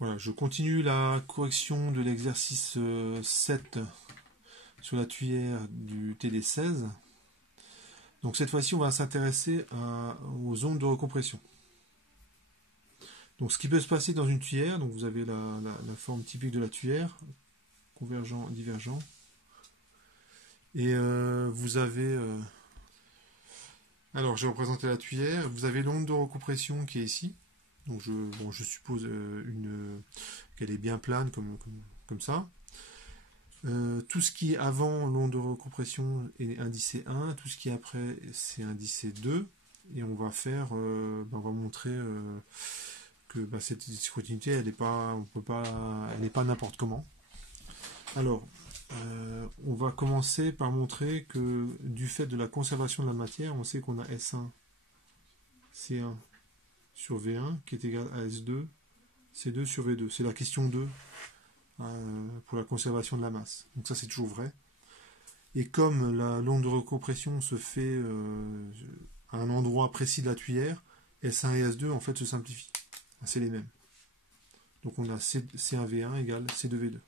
Voilà, je continue la correction de l'exercice 7 sur la tuyère du TD16. Donc cette fois-ci, on va s'intéresser aux zones de recompression. Donc ce qui peut se passer dans une tuyère, donc vous avez la forme typique de la tuyère, convergent, divergent. Et vous avez... alors j'ai représenté la tuyère, vous avez l'onde de recompression qui est ici. Donc je suppose qu'elle est bien plane comme ça. Tout ce qui est avant l'onde de recompression est indicé 1, tout ce qui est après c'est indicé 2, et on va faire, on va montrer que cette discontinuité elle n'est pas, elle n'est pas n'importe comment. Alors, on va commencer par montrer que du fait de la conservation de la matière, on sait qu'on a S1, C1 sur V1 qui est égal à S2, C2 sur V2. C'est la question 2 pour la conservation de la masse. Donc ça c'est toujours vrai. Et comme l'onde de recompression se fait à un endroit précis de la tuyère, S1 et S2 en fait se simplifient. C'est les mêmes. Donc on a C1V1 égale C2V2.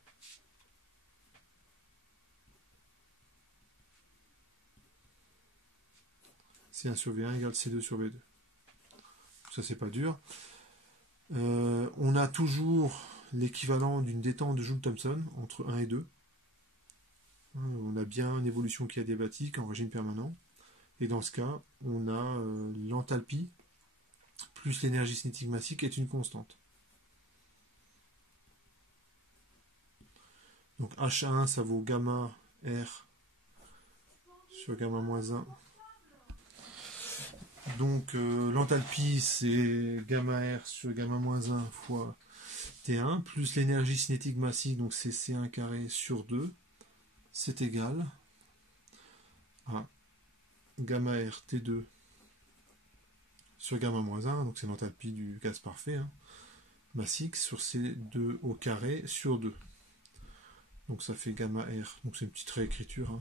C1 sur V1 égale C2 sur V2. Ça c'est pas dur. On a toujours l'équivalent d'une détente de Joule-Thomson entre 1 et 2. On a bien une évolution qui est adiabatique en régime permanent. Et dans ce cas, on a l'enthalpie plus l'énergie cinétique massique est une constante. Donc H1, ça vaut gamma R sur gamma moins 1. Donc l'enthalpie, c'est gamma R sur gamma moins 1 fois T1, plus l'énergie cinétique massique, donc c'est C1 carré sur 2, c'est égal à gamma R T2 sur gamma moins 1, donc c'est l'enthalpie du gaz parfait, massique, sur C2 au carré sur 2. Donc ça fait gamma R, donc c'est une petite réécriture,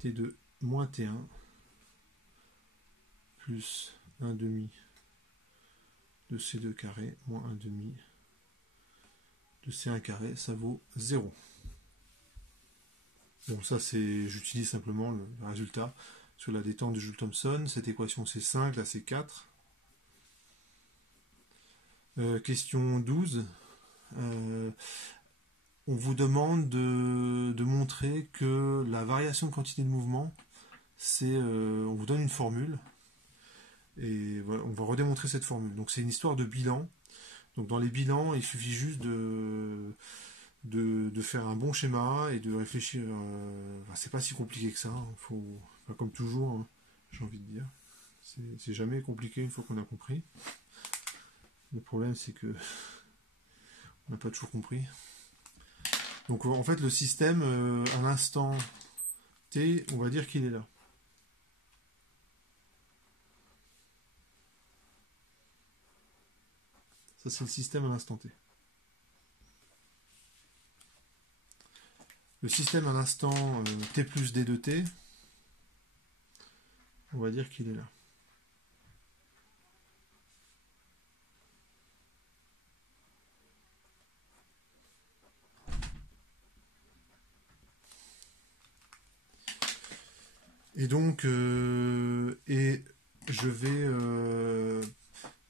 T2 moins T1 plus 1 demi de C2 carré moins 1 demi de C1 carré, ça vaut 0. Donc ça c'est, j'utilise simplement le résultat sur la détente de Joule-Thomson. Cette équation c'est 5, là c'est 4. Question 12. On vous demande de montrer que la variation de quantité de mouvement, c'est, on vous donne une formule, et voilà, on va redémontrer cette formule. Donc c'est une histoire de bilan. Donc dans les bilans, il suffit juste de faire un bon schéma et de réfléchir. C'est pas si compliqué que ça. Faut, comme toujours, j'ai envie de dire. C'est jamais compliqué une fois qu'on a compris. Le problème, c'est que on n'a pas toujours compris. Donc en fait, le système, à l'instant t, on va dire qu'il est là. Ça, c'est le système à l'instant t. Le système à l'instant t plus d de t, on va dire qu'il est là. Et donc, et je vais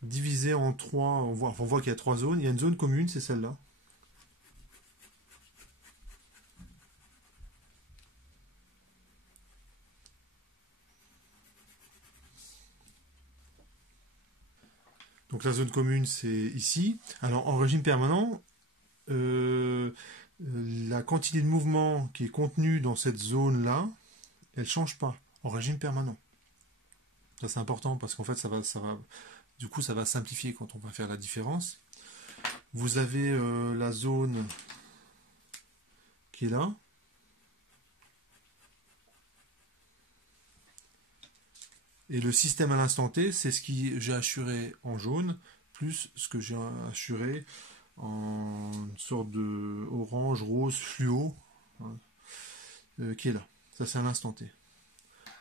diviser en 3, on voit qu'il y a 3 zones. Il y a une zone commune, c'est celle-là. Donc la zone commune, c'est ici. Alors en régime permanent, la quantité de mouvement qui est contenue dans cette zone-là, elle ne change pas en régime permanent. Ça c'est important parce qu'en fait du coup ça va simplifier quand on va faire la différence. Vous avez la zone qui est là. Et le système à l'instant T, c'est ce que j'ai assuré en jaune, plus ce que j'ai assuré en une sorte de orange, rose, fluo, qui est là. Ça, c'est à l'instant T.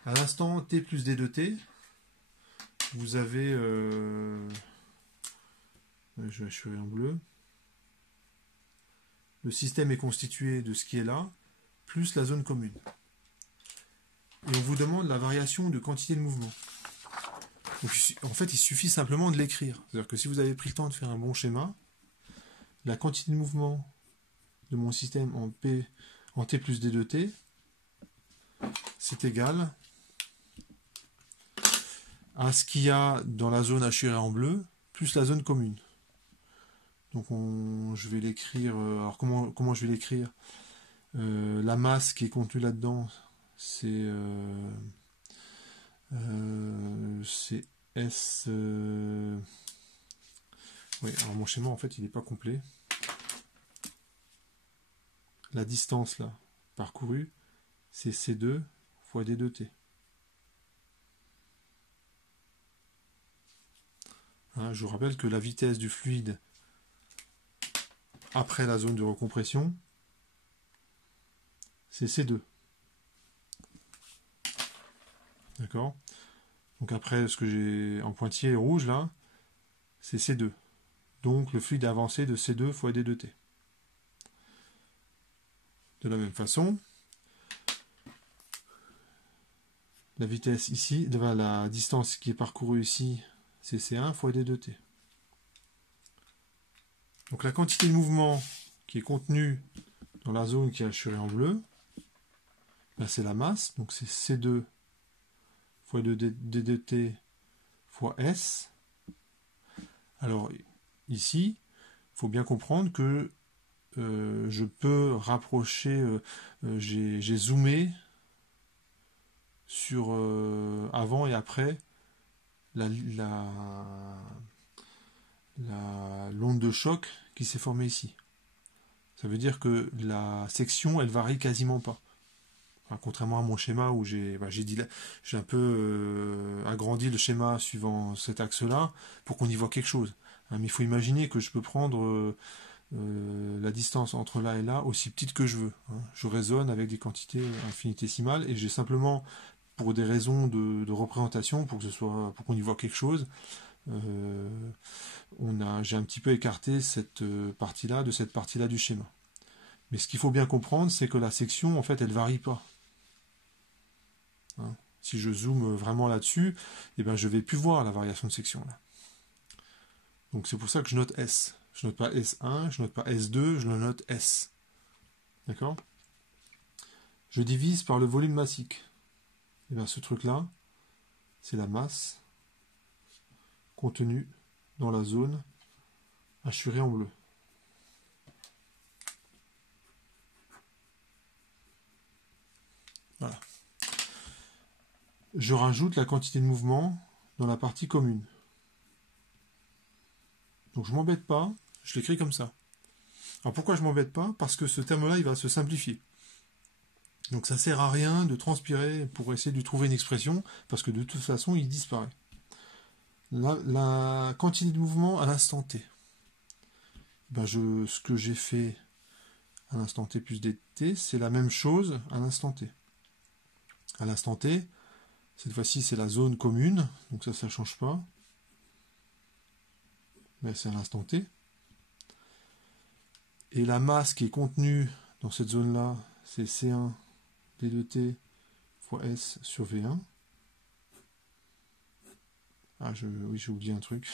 À l'instant T plus D de T, vous avez... je vais hachurer en bleu. Le système est constitué de ce qui est là, plus la zone commune. Et on vous demande la variation de quantité de mouvement. Donc, en fait, il suffit simplement de l'écrire. C'est-à-dire que si vous avez pris le temps de faire un bon schéma, la quantité de mouvement de mon système en T plus D de T, c'est égal à ce qu'il y a dans la zone hachurée en bleu, plus la zone commune. Donc je vais l'écrire. Alors comment je vais l'écrire? La masse qui est contenue là-dedans, c'est S. Oui, alors mon schéma en fait il n'est pas complet. La distance là parcourue, c'est C2 fois D de T. Hein, je vous rappelle que la vitesse du fluide après la zone de recompression, c'est C2. D'accord? Donc après, ce que j'ai en pointillé rouge là, c'est C2. Donc le fluide avancé de C2 fois D de T. De la même façon, la vitesse ici, la distance qui est parcourue ici, c'est C1 fois D de T. Donc la quantité de mouvement qui est contenue dans la zone qui est hachurée en bleu, ben c'est la masse, donc c'est C2 fois D de T fois S. Alors ici, il faut bien comprendre que je peux rapprocher, j'ai zoomé sur avant et après l'onde de choc qui s'est formée ici. Ça veut dire que la section, elle varie quasiment pas. Enfin, contrairement à mon schéma où j'ai un peu agrandi le schéma suivant cet axe-là pour qu'on y voit quelque chose. Hein, mais il faut imaginer que je peux prendre la distance entre là et là aussi petite que je veux. Hein. Je raisonne avec des quantités infinitésimales et j'ai simplement, pour des raisons de représentation, pour qu'on y voit quelque chose, j'ai un petit peu écarté cette partie-là de cette partie-là du schéma. Mais ce qu'il faut bien comprendre, c'est que la section, en fait, elle varie pas. Hein. Si je zoome vraiment là-dessus, eh ben, je vais plus voir la variation de section là. Donc c'est pour ça que je note S. Je note pas S1, je note pas S2, je le note S. D'accord? Je divise par le volume massique. Et bien ce truc-là, c'est la masse contenue dans la zone hachurée en bleu. Voilà. Je rajoute la quantité de mouvement dans la partie commune. Donc je ne m'embête pas, je l'écris comme ça. Alors pourquoi je ne m'embête pas? Parce que ce terme-là, il va se simplifier. Donc ça ne sert à rien de transpirer pour essayer de trouver une expression, parce que de toute façon, il disparaît. La quantité de mouvement à l'instant T. Ben ce que j'ai fait à l'instant T plus dt, c'est la même chose à l'instant T. À l'instant T, cette fois-ci, c'est la zone commune, donc ça ne change pas. Mais c'est à l'instant T. Et la masse qui est contenue dans cette zone-là, c'est C1 D de T fois S sur V1. Ah, oui, j'ai oublié un truc.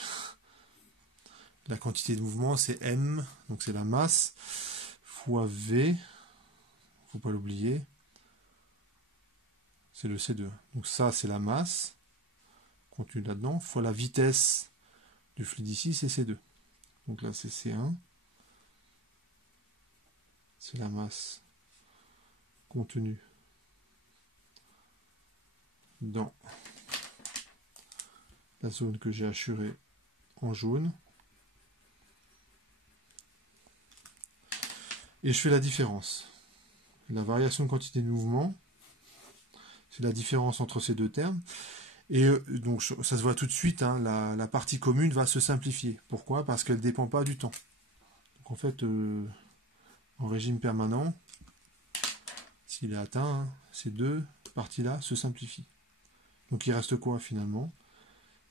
La quantité de mouvement, c'est M, donc c'est la masse, fois V, faut pas l'oublier, c'est le C2. Donc ça, c'est la masse contenue là-dedans, fois la vitesse du fluide ici, c'est C2. Donc là, c'est C1. C'est la masse contenue dans la zone que j'ai hachurée en jaune. Et je fais la différence. La variation de quantité de mouvement, c'est la différence entre ces deux termes. Et donc ça se voit tout de suite, hein, la partie commune va se simplifier. Pourquoi? Parce qu'elle ne dépend pas du temps. Donc en fait, en régime permanent, s'il est atteint, hein, ces deux parties-là se simplifient. Donc il reste quoi finalement?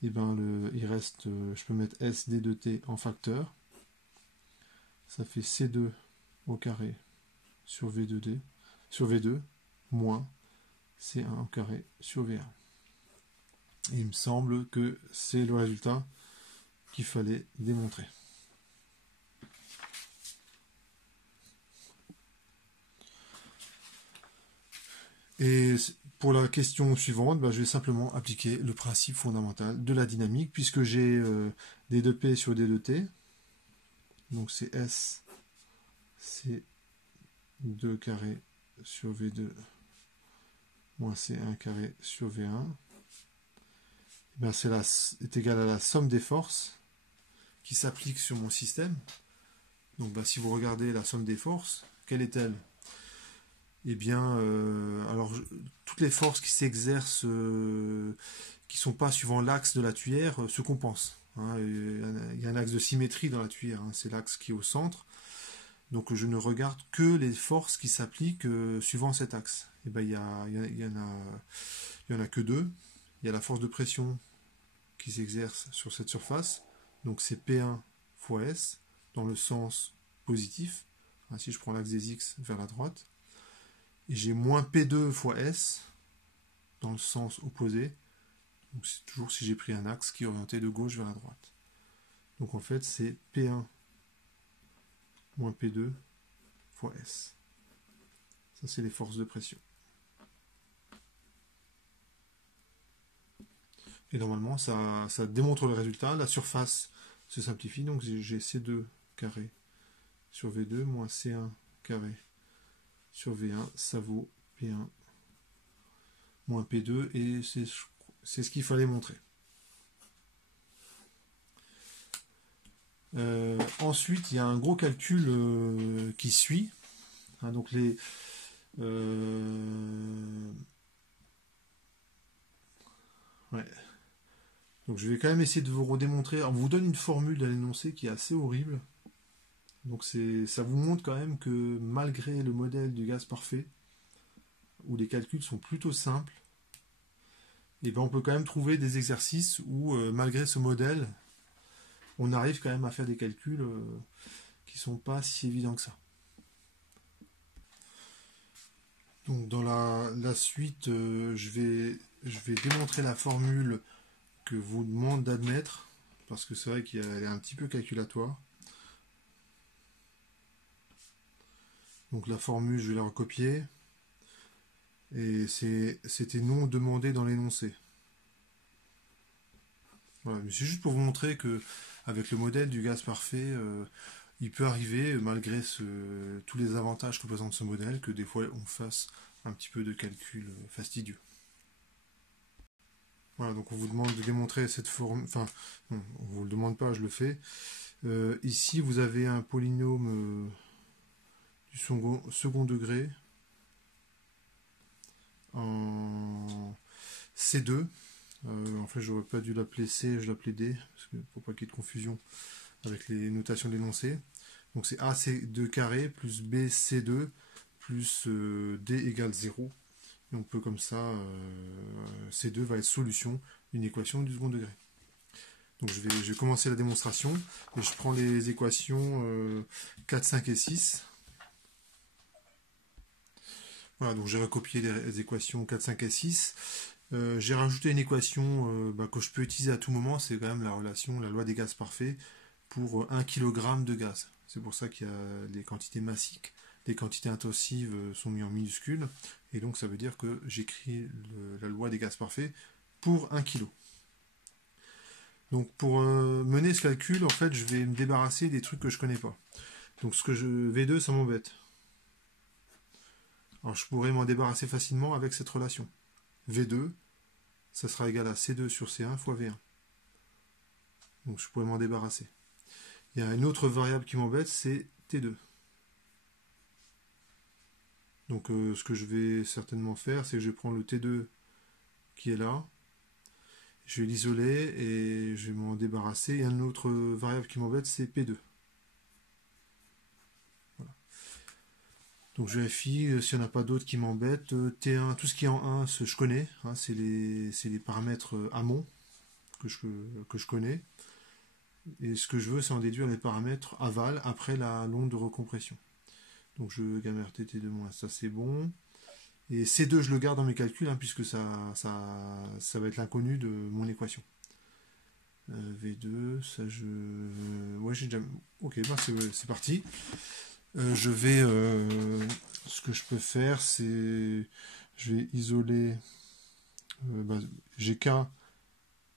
et ben il reste, je peux mettre S D 2T en facteur. Ça fait C2 au carré sur V2D, sur V2, moins C1 au carré sur V1. Et il me semble que c'est le résultat qu'il fallait démontrer. Et pour la question suivante, ben, je vais simplement appliquer le principe fondamental de la dynamique, puisque j'ai D2P sur D2T. Donc c'est S, C2 carré sur V2 moins C1 carré sur V1. Ben, est égal à la somme des forces qui s'applique sur mon système. Donc ben, si vous regardez la somme des forces, quelle est-elle? Eh bien, toutes les forces qui s'exercent, qui ne sont pas suivant l'axe de la tuyère, se compensent. Hein. Il y a un axe de symétrie dans la tuyère, hein, c'est l'axe qui est au centre. Donc je ne regarde que les forces qui s'appliquent suivant cet axe. Et ben, il y en a que deux. Il y a la force de pression qui s'exerce sur cette surface. Donc c'est P1 fois S dans le sens positif. Hein, si je prends l'axe des X vers la droite. Et j'ai moins P2 fois S dans le sens opposé. Donc c'est toujours si j'ai pris un axe qui est orienté de gauche vers la droite. Donc en fait c'est P1 moins P2 fois S. Ça c'est les forces de pression. Et normalement ça démontre le résultat. La surface se simplifie. Donc j'ai C2 carré sur V2 moins C1 carré sur V1, ça vaut P1 moins P2, et c'est ce qu'il fallait montrer. Ensuite, il y a un gros calcul qui suit. Hein, donc ouais. Donc je vais quand même essayer de vous redémontrer. On vous donne une formule de l'énoncé qui est assez horrible. Donc ça vous montre quand même que malgré le modèle du gaz parfait, où les calculs sont plutôt simples, et ben on peut quand même trouver des exercices où, malgré ce modèle, on arrive quand même à faire des calculs qui sont pas si évidents que ça. Donc dans la suite, je vais démontrer la formule que vous demande d'admettre, parce que c'est vrai qu'elle est un petit peu calculatoire. Donc la formule, je vais la recopier. Et c'était non demandé dans l'énoncé. Voilà, mais c'est juste pour vous montrer que avec le modèle du gaz parfait, il peut arriver, malgré tous les avantages que présente ce modèle, que des fois on fasse un petit peu de calcul fastidieux. Voilà, donc on vous demande de démontrer cette forme. Enfin, non, on ne vous le demande pas, je le fais. Ici, vous avez un polynôme du second degré en C2. En fait, j'aurais pas dû l'appeler C, je l'appelais D, parce que pour pas qu'il y ait de confusion avec les notations de l'énoncé. Donc c'est AC2 carré plus BC2 plus D égale 0. Et on peut comme ça, C2 va être solution d'une équation du second degré. Donc je vais commencer la démonstration, et je prends les équations 4, 5 et 6. Voilà, donc j'ai recopié les équations 4, 5 et 6. J'ai rajouté une équation que je peux utiliser à tout moment, c'est quand même la relation, la loi des gaz parfaits pour 1 kg de gaz. C'est pour ça qu'il y a les quantités massiques, les quantités intensives sont mises en minuscules, et donc ça veut dire que j'écris la loi des gaz parfaits pour 1 kg. Donc pour mener ce calcul, en fait, je vais me débarrasser des trucs que je connais pas. Donc V2, ça m'embête. Alors je pourrais m'en débarrasser facilement avec cette relation. V2, ça sera égal à C2 sur C1 fois V1. Donc je pourrais m'en débarrasser. Il y a une autre variable qui m'embête, c'est T2. Donc ce que je vais certainement faire, c'est que je vais prendre le T2 qui est là, je vais l'isoler et je vais m'en débarrasser. Et une autre variable qui m'embête, c'est P2. Voilà. Donc je vérifie s'il n'y en a pas d'autres qui m'embêtent. T1, tout ce qui est en 1, je connais, hein, c'est les paramètres amont. que je connais. Et ce que je veux, c'est en déduire les paramètres aval après l'onde de recompression. Donc je gamma RTT2 moins, ça c'est bon. Et C2, je le garde dans mes calculs, hein, puisque ça va être l'inconnu de mon équation. V2, ça je... Ouais, j'ai déjà... Ok, bah c'est parti. Je vais... ce que je peux faire, c'est... Je vais isoler... j'ai K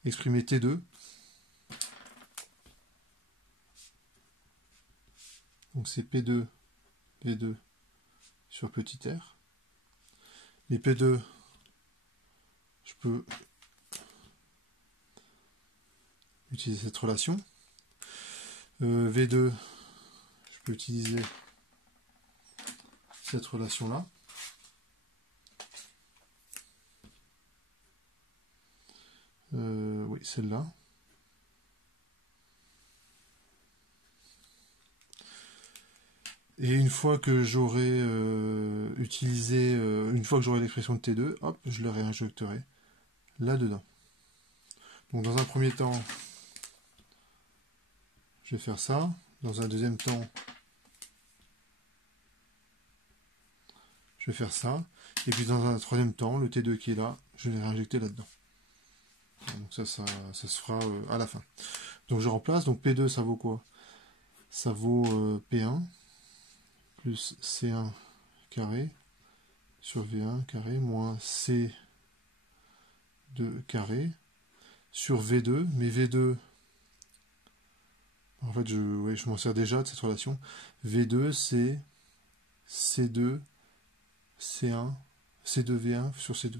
exprimé T2. Donc c'est P2, P2 sur petit r. Les P2, je peux utiliser cette relation. V2, je peux utiliser cette relation-là. Oui, celle-là. Et une fois que j'aurai utilisé, une fois que j'aurai l'expression de T2, hop, je le réinjecterai là-dedans. Donc dans un premier temps, je vais faire ça. Dans un deuxième temps, je vais faire ça. Et puis dans un troisième temps, le T2 qui est là, je vais le réinjecter là-dedans. Donc ça se fera à la fin. Donc je remplace. Donc P2, ça vaut quoi? Ça vaut P1 plus C1 carré sur V1 carré moins C2 carré sur V2. Mais V2, en fait, je m'en sers déjà de cette relation. V2, c'est C2, C1, C2V1 sur C2.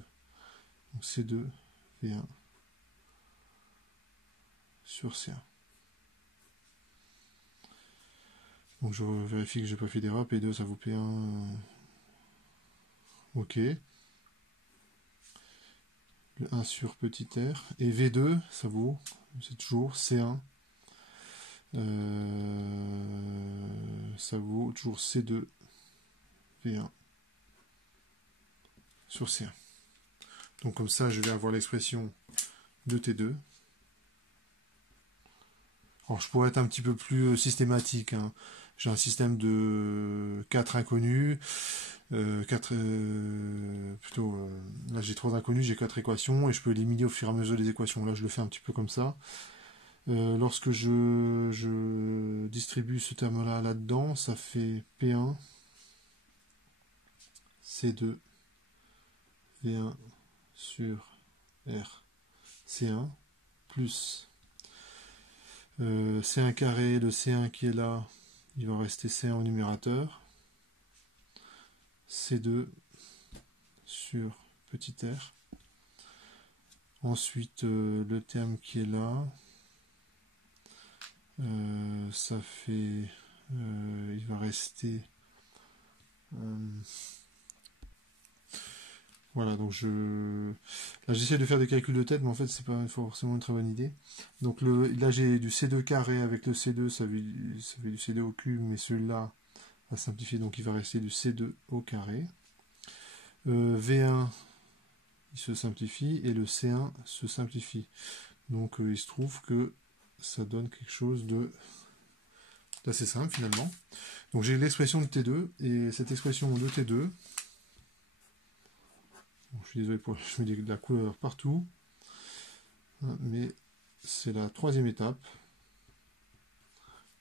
Donc C2V1 sur C1. Donc je vérifie que j'ai pas fait d'erreur. P2, ça vaut P1. Ok. Le 1 sur petit r. Et V2, ça vaut, c'est toujours C1. Ça vaut toujours C2 V1 sur C1. Donc comme ça, je vais avoir l'expression de T2. Alors je pourrais être un petit peu plus systématique, hein. J'ai un système de 4 inconnus, là j'ai 3 inconnus, j'ai 4 équations, et je peux éliminer au fur et à mesure des équations. Là je le fais un petit peu comme ça. Lorsque je distribue ce terme-là là-dedans, ça fait P1, C2, V1 sur R, C1, plus C1 carré, le C1 qui est là, il va rester C1 au numérateur, C2 sur petit r. Ensuite, le terme qui est là, ça fait, il va rester, voilà, donc là j'essaie de faire des calculs de tête, mais en fait c'est pas forcément une très bonne idée. Donc là j'ai du C2 carré avec le C2, ça fait du C2 au cube, mais celui-là va simplifier, donc il va rester du C2 au carré. V1 il se simplifie et le C1 se simplifie. Donc il se trouve que ça donne quelque chose d'assez simple finalement. Donc j'ai l'expression de T2 et cette expression de T2, bon, je suis désolé pour je mets de la couleur partout, mais c'est la troisième étape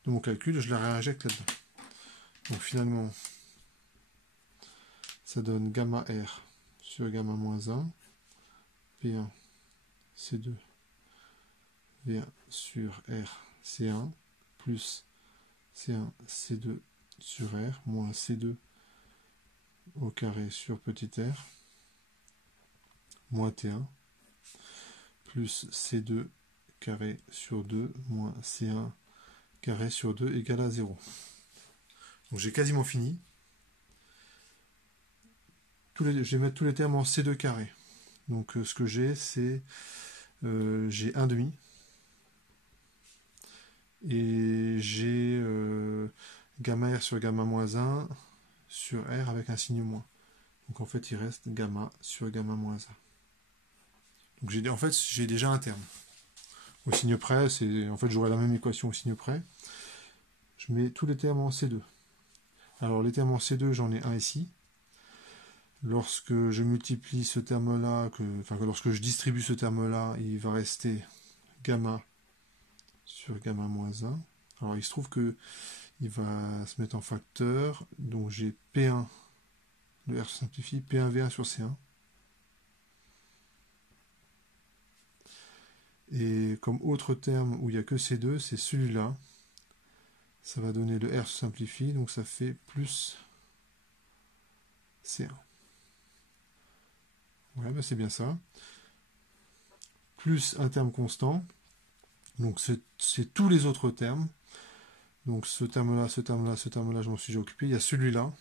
de mon calcul, je la réinjecte là-dedans. Donc finalement, ça donne gamma R sur gamma moins 1, P1, C2, V1 sur R, C1, plus C1, C2 sur R, moins C2 au carré sur petit r, moins T1, plus C2 carré sur 2, moins C1 carré sur 2 égale à 0. Donc j'ai quasiment fini. Je vais mettre tous les termes en C2 carré. Donc ce que j'ai, c'est j'ai 1 demi. Et j'ai gamma R sur gamma moins 1 sur R avec un signe moins. Donc en fait, il reste gamma sur gamma moins 1. Donc en fait, j'ai déjà un terme. au signe près, en fait j'aurai la même équation au signe près. Je mets tous les termes en C2. Alors les termes en C2, j'en ai un ici. Lorsque je multiplie ce terme-là, lorsque je distribue ce terme-là, il va rester gamma sur gamma moins 1. Alors il se trouve que il va se mettre en facteur, donc j'ai P1, le R se simplifie, P1V1 sur C1. Et comme autre terme où il n'y a que C2, c'est celui-là. Ça va donner le R se simplifie, donc ça fait plus C1. Ouais, bah c'est bien ça. Plus un terme constant. Donc c'est tous les autres termes. Donc ce terme-là, ce terme-là, ce terme-là, je m'en suis déjà occupé. Il y a celui-là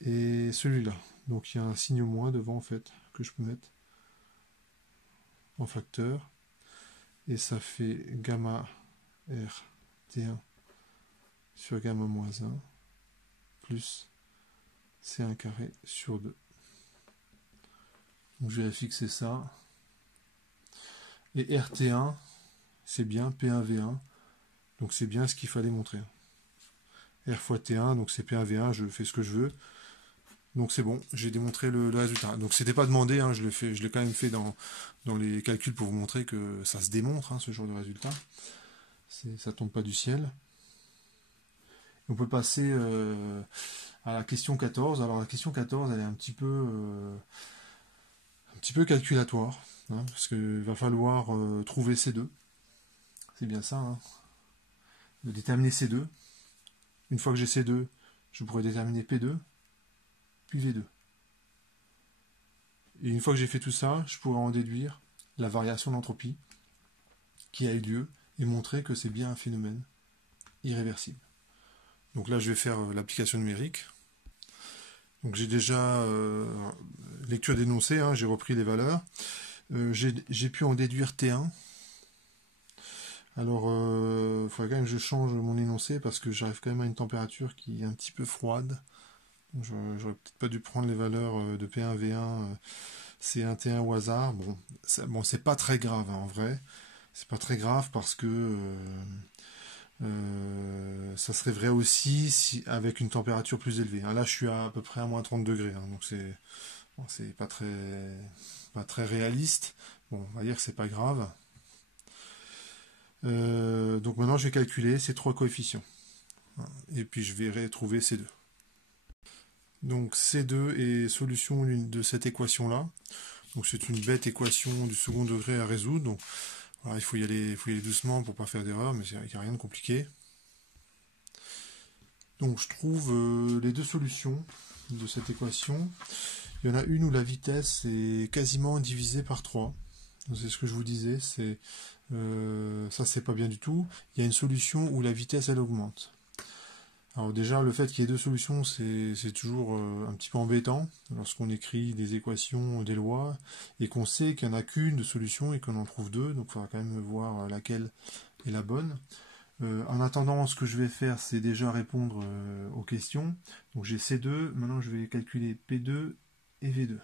et celui-là. Donc il y a un signe moins devant en fait que je peux mettre en facteur. Et ça fait gamma R T1 sur gamma moins 1 plus C1 carré sur 2. Donc je vais fixer ça. Et RT1, c'est bien P1V1. Donc c'est bien ce qu'il fallait montrer. R fois T1, donc c'est P1V1, je fais ce que je veux. Donc c'est bon, j'ai démontré le résultat. Donc c'était pas demandé, hein, je l'ai quand même fait dans les calculs pour vous montrer que ça se démontre, hein, ce genre de résultat. Ça tombe pas du ciel. On peut passer à la question 14. Alors la question 14, elle est un petit peu calculatoire, hein, parce qu'il va falloir trouver C2. C'est bien ça, hein, de déterminer C2. Une fois que j'ai C2, je pourrais déterminer P2, puis V2. Et une fois que j'ai fait tout ça, je pourrais en déduire la variation d'entropie qui a eu lieu et montrer que c'est bien un phénomène irréversible. Donc là, je vais faire l'application numérique. Donc j'ai déjà lecture d'énoncé, hein, j'ai repris les valeurs. J'ai pu en déduire T1. Alors, il faudrait quand même que je change mon énoncé parce que j'arrive quand même à une température qui est un petit peu froide. J'aurais peut-être pas dû prendre les valeurs de P1, V1, C1, T1 au hasard. Bon, c'est pas très grave, hein, en vrai. C'est pas très grave parce que ça serait vrai aussi si, avec une température plus élevée. Là, je suis à peu près à moins 30 degrés, hein, donc c'est pas très réaliste. Bon, on va dire que c'est pas grave. Donc maintenant, je vais calculer ces trois coefficients. Et puis, je vais retrouver C2. Donc C2 est solution de cette équation-là. Donc c'est une bête équation du second degré à résoudre. Donc, voilà, il faut y aller doucement pour ne pas faire d'erreur, mais il n'y a rien de compliqué. Donc je trouve les deux solutions de cette équation. Il y en a une où la vitesse est quasiment divisée par 3. C'est ce que je vous disais, ça c'est pas bien du tout. Il y a une solution où la vitesse elle augmente. Alors déjà le fait qu'il y ait deux solutions c'est toujours un petit peu embêtant lorsqu'on écrit des équations, des lois et qu'on sait qu'il n'y en a qu'une de solution et qu'on en trouve deux, donc il faudra quand même voir laquelle est la bonne. En attendant, ce que je vais faire, c'est déjà répondre aux questions. Donc j'ai C2, maintenant je vais calculer P2 et V2.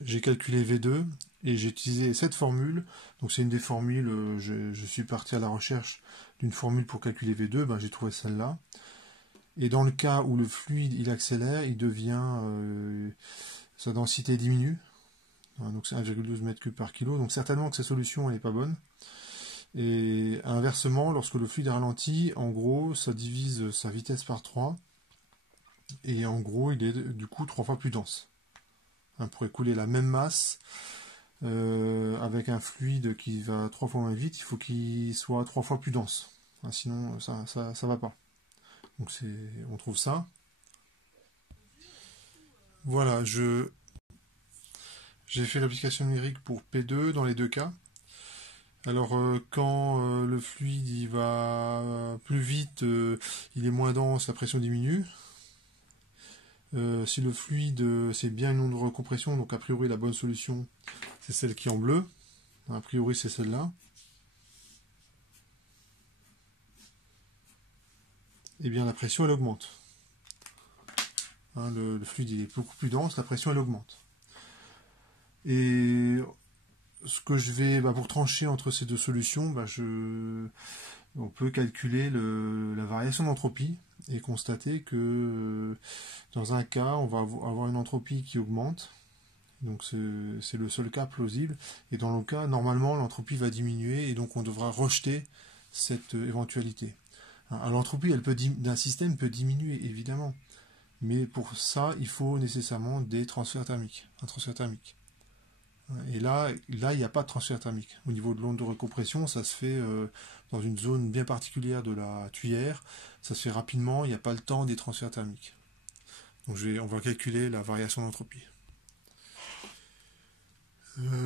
J'ai calculé V2 et j'ai utilisé cette formule. Donc c'est une des formules, je suis parti à la recherche d'une formule pour calculer V2, j'ai trouvé celle-là. Et dans le cas où le fluide il accélère, il devient, sa densité diminue. Donc c'est 1,12 m3 par kilo. Donc certainement que cette solution n'est pas bonne. Et inversement, lorsque le fluide ralentit, en gros, ça divise sa vitesse par 3. Et en gros, il est du coup 3 fois plus dense. Pour écouler la même masse, avec un fluide qui va 3 fois moins vite, il faut qu'il soit 3 fois plus dense. Sinon, ça va pas. Donc on trouve ça. Voilà, j'ai fait l'application numérique pour P2 dans les deux cas. Alors quand le fluide il va plus vite, il est moins dense, la pression diminue. Si le fluide c'est bien une onde de recompression, donc a priori la bonne solution c'est celle qui est en bleu. A priori c'est celle-là. Et bien la pression elle augmente. Le fluide il est beaucoup plus dense, la pression elle augmente. Et ce que je vais, pour trancher entre ces deux solutions, on peut calculer la variation d'entropie et constater que dans un cas, on va avoir une entropie qui augmente. Donc c'est le seul cas plausible. Et dans l'autre cas, normalement, l'entropie va diminuer et donc on devra rejeter cette éventualité. Alors, l'entropie d'un système peut diminuer, évidemment. Mais pour ça, il faut nécessairement des transferts thermiques, un transfert thermique. Et là, il n'y a pas de transfert thermique. Au niveau de l'onde de recompression, ça se fait dans une zone bien particulière de la tuyère. Ça se fait rapidement, il n'y a pas le temps des transferts thermiques. Donc on va calculer la variation d'entropie.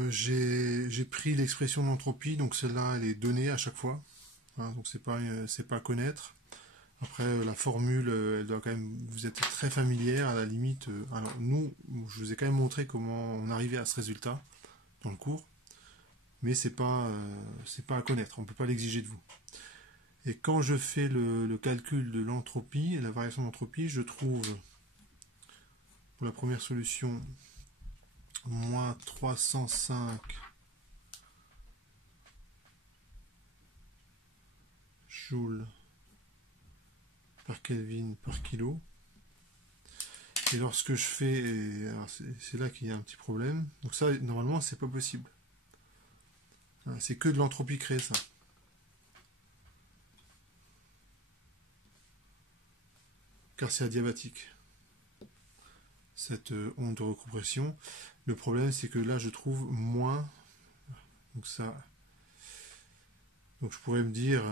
J'ai pris l'expression d'entropie, donc celle-là, elle est donnée à chaque fois. Donc c'est pas à connaître. Après, la formule, elle doit quand même vous être très familière, à la limite. Alors je vous ai quand même montré comment on arrivait à ce résultat dans le cours, mais c'est pas à connaître, on ne peut pas l'exiger de vous. Et quand je fais le calcul de l'entropie, la variation d'entropie, je trouve, pour la première solution, moins 305 joules par Kelvin par kilo. Et lorsque je fais, c'est là qu'il y a un petit problème. Donc ça, normalement, c'est pas possible. C'est que de l'entropie créée, ça. Car c'est adiabatique, cette onde de recompression. Le problème, c'est que là, je trouve moins. Donc ça. Donc je pourrais me dire,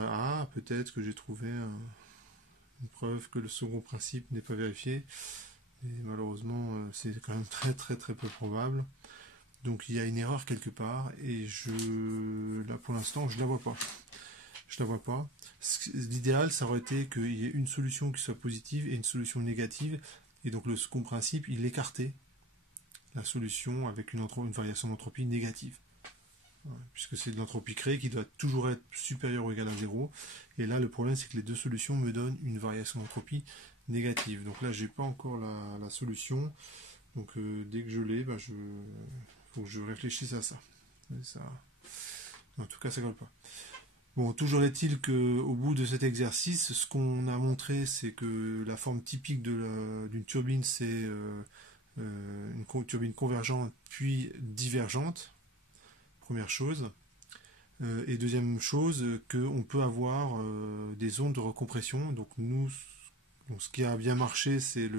peut-être que j'ai trouvé une preuve que le second principe n'est pas vérifié. Et malheureusement, c'est quand même très très très peu probable. Donc il y a une erreur quelque part et là pour l'instant je la vois pas. Je la vois pas. L'idéal ça aurait été qu'il y ait une solution qui soit positive et une solution négative et donc le second principe il écartait la solution avec une variation d'entropie négative. Puisque c'est de l'entropie créée qui doit toujours être supérieure ou égale à 0. Et là le problème c'est que les deux solutions me donnent une variation d'entropie négative. Donc là j'ai pas encore la solution. Donc dès que je l'ai, faut que je réfléchisse à ça. En tout cas, ça colle pas. Bon, toujours est-il qu'au bout de cet exercice, ce qu'on a montré, c'est que la forme typique d'une turbine, c'est une turbine convergente puis divergente. Première chose. Et deuxième chose, qu'on peut avoir des ondes de recompression. Donc ce qui a bien marché, c'est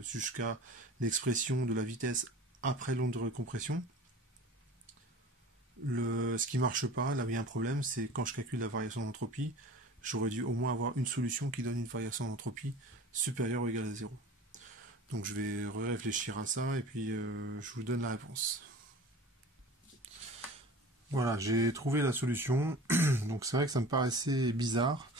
jusqu'à l'expression de la vitesse après l'onde de recompression. Ce qui ne marche pas, là où il y a un problème, c'est quand je calcule la variation d'entropie, j'aurais dû au moins avoir une solution qui donne une variation d'entropie supérieure ou égale à 0. Donc je vais réfléchir à ça et puis je vous donne la réponse. Voilà, j'ai trouvé la solution. Donc c'est vrai que ça me paraissait bizarre,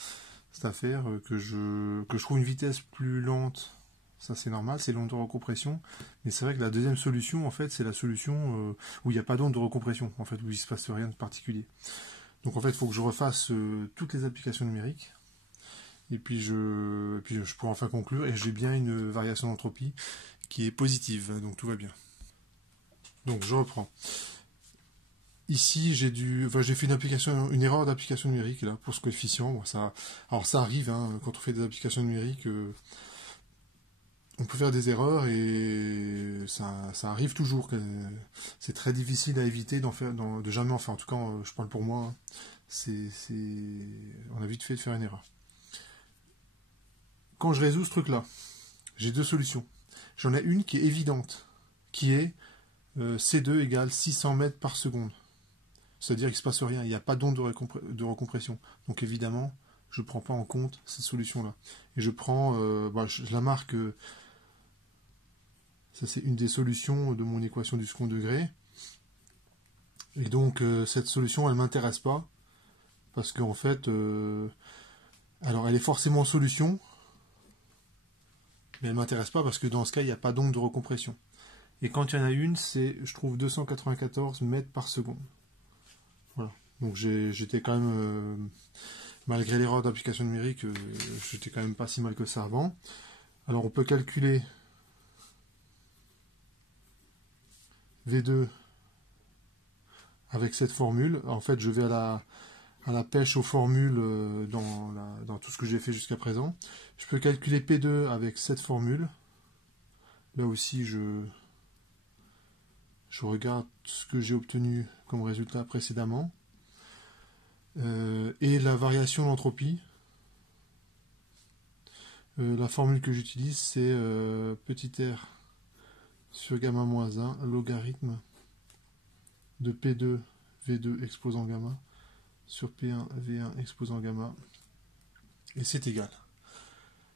cette affaire, que je trouve une vitesse plus lente. Ça c'est normal, c'est l'onde de recompression. Mais c'est vrai que la deuxième solution, en fait, c'est la solution où il n'y a pas d'onde de recompression, en fait, où il ne se passe rien de particulier. Donc en fait, il faut que je refasse toutes les applications numériques. Et puis je pourrai enfin conclure. Et j'ai bien une variation d'entropie qui est positive. Donc tout va bien. Donc je reprends. Ici, j'ai fait une erreur d'application numérique là, pour ce coefficient. Bon, alors ça arrive, quand on fait des applications numériques. On peut faire des erreurs et ça arrive toujours. C'est très difficile à éviter de jamais en faire. En tout cas, je parle pour moi. On a vite fait de faire une erreur. Quand je résous ce truc-là, j'ai deux solutions. J'en ai une qui est évidente, qui est C2 égale 600 mètres par seconde. C'est-à-dire qu'il ne se passe rien, il n'y a pas d'onde de recompression. Donc évidemment, je ne prends pas en compte cette solution-là. Et je prends, je la marque... Ça, c'est une des solutions de mon équation du second degré. Et donc, cette solution, elle ne m'intéresse pas. Parce qu'en fait, alors elle est forcément en solution. Mais elle ne m'intéresse pas parce que dans ce cas, il n'y a pas d'onde de recompression. Et quand il y en a une, je trouve 294 mètres par seconde. Voilà. Donc, j'étais quand même, malgré l'erreur d'application numérique, j'étais quand même pas si mal que ça avant. Alors, on peut calculer V2 avec cette formule. En fait, je vais à la pêche aux formules dans tout ce que j'ai fait jusqu'à présent. Je peux calculer P2 avec cette formule. Là aussi, je regarde ce que j'ai obtenu comme résultat précédemment. Et la variation d'entropie. La formule que j'utilise, c'est petit r sur gamma moins 1, logarithme de P2 V2 exposant gamma sur P1 V1 exposant gamma, et c'est égal.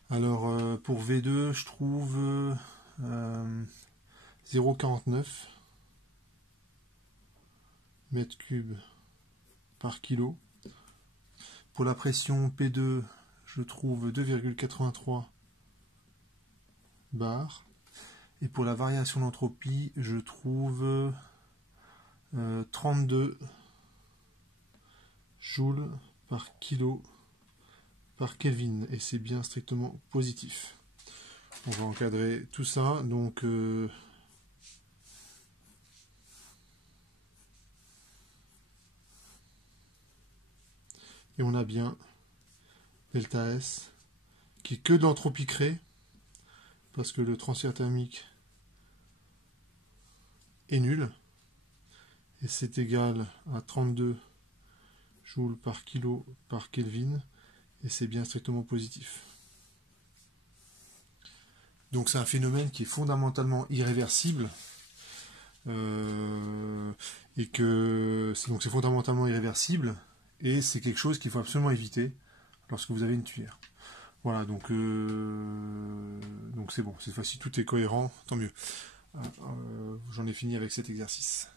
Alors pour V2, je trouve 0,49 mètres cubes par kilo. Pour la pression P2, je trouve 2,83 bar. Et pour la variation d'entropie, je trouve 32 joules par kilo par Kelvin. Et c'est bien strictement positif. On va encadrer tout ça. Donc et on a bien delta S qui est que de l'entropie créée, parce que le transfert thermique est nul, et c'est égal à 32 joules par kilo par Kelvin, et c'est bien strictement positif. Donc c'est un phénomène qui est fondamentalement irréversible, et que c'est fondamentalement irréversible, et c'est quelque chose qu'il faut absolument éviter lorsque vous avez une tuyère. Voilà, donc c'est bon, cette fois-ci tout est cohérent, tant mieux. J'en ai fini avec cet exercice.